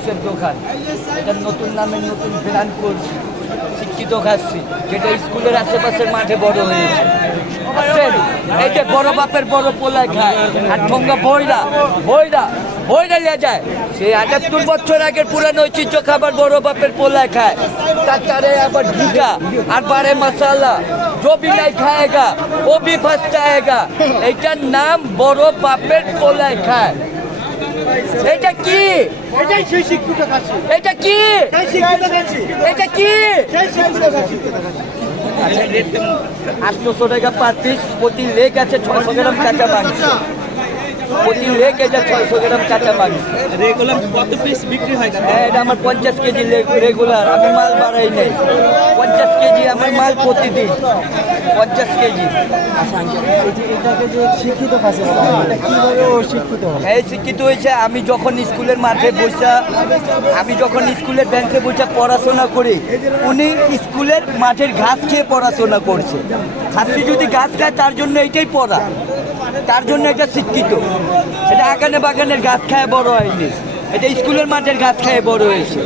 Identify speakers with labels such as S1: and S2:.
S1: জুসের দোকান এটা নতুন নামের নতুন ব্র্যান্ড করছি শিক্ষিত খাচ্ছি যেটা স্কুলের আশেপাশের মাঠে বড় হয়েছে বুঝছেন? এই যে বড় বাপের বড় পোলায় খায় আর ঠোঙ্গা বইরা বইরা বইরা লিয়ে যায় সে আটাত্তর বছর আগের পুরানো ঐতিহ্য খাবার বড় বাপের পোলায় খায় তারপরে আবার ঢিকা আর বারে মশালা जो भी नहीं खाएगा वो भी फंस जाएगा এইটার নাম বড় বাপের পোলায় খায় এটা কি?
S2: এটাই সেই শিক্ষিত
S1: এটা কি?
S2: সেই শিক্ষিত
S1: এটা কি?
S2: সেই শিক্ষিত
S1: আটশোশো টাকা পার পিস প্রতি লেগ আছে ছশো গ্রাম কাঁচা মাংস প্রতি লেগ এটা ছয়শো গ্রাম কাঁচা মাংস
S3: রেগুলার কত পিস বিক্রি হয়
S1: হ্যাঁ এটা আমার পঞ্চাশ কেজি রেগুলার আমি মাল বাড়াই নেই। পঞ্চাশ কেজি আমার মাল প্রতিদিন। পঞ্চাশ কেজি।
S2: শিক্ষিত
S1: এই শিক্ষিত হয়েছে আমি যখন স্কুলের মাঠে বসা আমি যখন স্কুলের বেঞ্চে বসে পড়াশোনা করি উনি স্কুলের মাঠের ঘাস খেয়ে পড়াশোনা করছে। ছাত্রী যদি ঘাস খায় তার জন্য এটাই পড়া। তার জন্য এটা শিক্ষিত। এটা আগানে বাগানের গাছ খায় বড় হয়নি। এটা স্কুলের মাঠের গাছ খায় বড় হয়েছে।